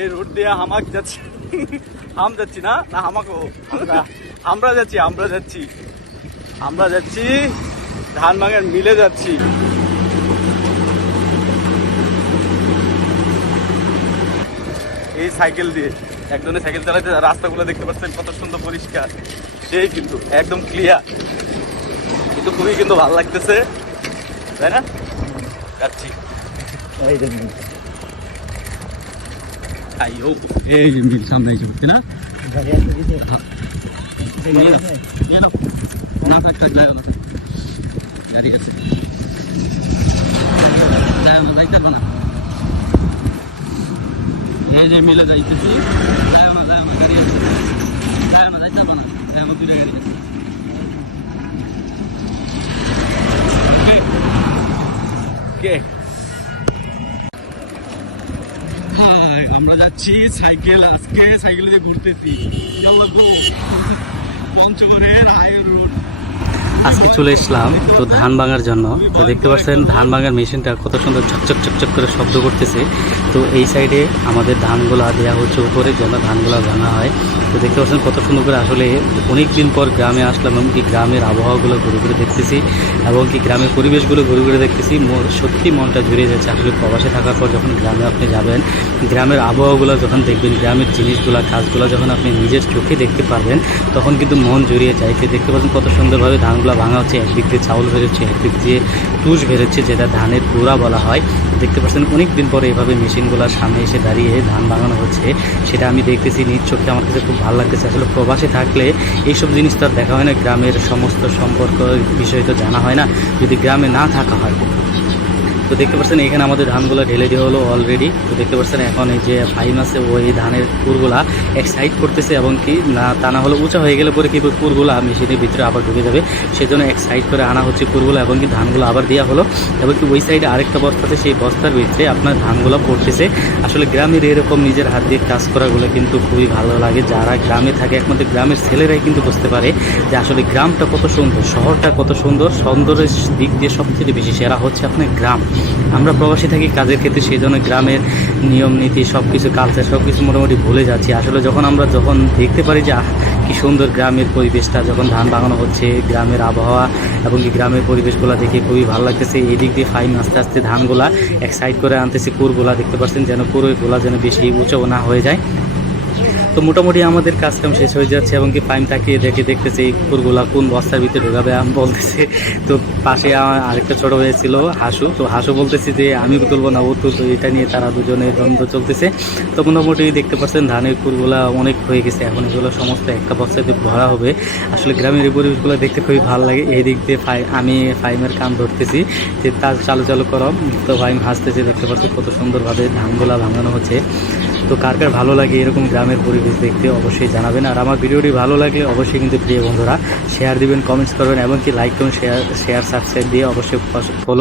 এই রোড দিয়ে হামাক যাচ্ছি। হাম যাচ্ছি না না, হামাকও। আমরা যাচ্ছি আমরা যাচ্ছি। আমরা যাচ্ছি ধান ভাঙের মিলে যাচ্ছি। এই সাইকেল দিয়ে, একজনে সাইকেল চালাতে রাস্তাগুলো দেখতে পাচ্ছেন কত সুন্দর পরিষ্কার। সেই কিন্তু, একদম ক্লিয়ার কিন্তু খুবই কিন্তু ভালো লাগতেছে। তাই না? যাচ্ছি। আইও এই যে মিল সামনে এসে পড়ছে না নিয়ে নাও। না থাক থাক লাগো না দাঁড়িয়ে আছে যাই আমরা যাইতে পারব না এই যে মিলে যাইতেছি যাই আমরা যাই আমরা গাড়ি আছে যাই আমরা যাইতে পারব না যাই আমার দূরে গাড়ি আছে কে হাই, আমরা যাচ্ছি সাইকেল, আজকে সাইকেলে যে ঘুরতেছি। পঞ্চগড়ের আয়ের রোড। আজকে চলে এসলাম তো ধান ভাঙার জন্য। তো দেখতে পাচ্ছেন ধান ভাঙার মেশিনটা কত সুন্দর চকচক চকচক করে শব্দ করতেছে। তো এই সাইডে আমাদের ধানগুলা দেওয়া হচ্ছে উপরে, যেন ধানগুলা ভাঙা হয়। তো দেখতে পাচ্ছেন কত সুন্দর করে আসলে অনেক দিন পর গ্রামে আসলাম এবং কি গ্রামের আবহাওয়াগুলো ঘুরে ঘুরে দেখতেছি এবং কি গ্রামের পরিবেশগুলো ঘুরে ঘুরে দেখতেছি। সত্যি মনটা জুড়ে যাচ্ছে আসলে প্রবাসে থাকার পর যখন গ্রামে আপনি যাবেন, গ্রামের আবহাওয়াগুলো যখন দেখবেন, গ্রামের জিনিসগুলো, কাজগুলো যখন আপনি নিজের চোখে দেখতে পারবেন, তখন কিন্তু মন জড়িয়ে যায়। যে দেখতে পাচ্ছেন কত সুন্দরভাবে ধানগুলো ভাঙা হচ্ছে, একদিক দিয়ে চাউল বেরোচ্ছে, একদিক দিয়ে তুষ বেরোচ্ছে, যেটা ধানের গুঁড়া বলা হয়। দেখতে পাচ্ছেন অনেক দিন পরে এভাবে মেশিনগুলোর সামনে এসে দাঁড়িয়ে ধান ভাঙানো হচ্ছে, সেটা আমি দেখতেছি নিজ চোখে। আমার কাছে খুব ভালো লাগতেছে। আসলে প্রবাসে থাকলে এইসব জিনিস তো আর দেখা হয় না। গ্রামের সমস্ত সম্পর্ক বিষয় তো জানা হয় না। যদি গ্রামে না থাকা হয় তো দেখতে পাচ্ছেন, এখানে আমাদের ধানগুলো ঢেলে দেওয়া হলো অলরেডি তো দেখতে পাচ্ছেন, এখন এই যে ফাইম আছে, ওই ধানের কুরগুলা এক সাইড করতেছে এবং কি, না, তা না হলে উঁচা হয়ে গেলে পরে কি কুরগুলা মেশিনের ভিতরে আবার ঢুকে যাবে। সেজন্য এক সাইড করে আনা হচ্ছে কুরগুলো এবং কি ধানগুলো আবার দেওয়া হলো। এবং কি ওই সাইডে আরেকটা বস্তা আছে সেই বস্তার ভিতরে আপনার ধানগুলো পড়তেছে। আসলে গ্রামের এরকম নিজের হাত দিয়ে কাজ করাগুলো কিন্তু খুবই ভালো লাগে। যারা গ্রামে থাকে, একমাত্র গ্রামের ছেলেরাই কিন্তু বুঝতে পারে যে আসলে গ্রামটা কত সুন্দর, শহরটা কত সুন্দর। সৌন্দর্যের দিক দিয়ে সবচেয়ে বেশি সেরা হচ্ছে আপনার গ্রাম। আমরা প্রবাসী থাকি কাজের ক্ষেত্রে, সেই জন্য গ্রামের নিয়ম নীতি সব কিছু কালচার সব কিছু মোটামুটি ভুলে যাচ্ছি। আসলে যখন আমরা যখন দেখতে পারি যে কি সুন্দর গ্রামের পরিবেশটা, যখন ধান বাগানো হচ্ছে, গ্রামের আবহাওয়া এবং কি গ্রামের পরিবেশগুলো দেখে খুবই ভালো লাগতেছে এই দিক দিয়ে ফাইন আস্তে আস্তে ধানগুলা এক সাইড করে আনতেছে কুরগুলা দেখতে পাচ্ছেন যেন কুরগুলা যেন বেশি উঁচু না হয়ে যায়। তো মোটামুটি আমাদের কাজ কাম শেষ হয়ে যাচ্ছে এবং কি পাইম তাকিয়ে দেখে দেখতেছে এই কুকুরগুলা কোন বস্তার ভিতরে ঢোকাবে আমি বলতেছে। তো পাশে আমার আরেকটা ছোট হয়েছিল হাসু। তো হাসু বলতেছে যে, আমি তুলবো না ও তুলতো, এটা নিয়ে তারা দুজনে দ্বন্দ্ব চলতেছে। তো মোটামুটি দেখতে পাচ্ছেন, ধানের কুরগুলা অনেক হয়ে গেছে। এখন এগুলো সমস্ত একটা বস্তাতে ভরা হবে। আসলে গ্রামের এই পরিবেশগুলো দেখতে খুবই ভালো লাগে। এই দিক দিয়ে ফাই, আমি ফাইমের কাম ধরতেছি যে, তার চালু চালু করো। তো ফাইম হাসতেছে, দেখতে পাচ্ছি কত সুন্দরভাবে ধানগুলা ভাঙানো হচ্ছে। তো কার কার ভালো লাগে এরকম গ্রামের পরিবেশ দেখতে অবশ্যই জানাবেন। আর আমার ভিডিওটি ভালো লাগলে অবশ্যই কিন্তু প্রিয় বন্ধুরা শেয়ার দিবেন কমেন্টস করবেন, এমনকি লাইক করুন শেয়ার শেয়ার সাবস্ক্রাইব দিয়ে অবশ্যই ফলো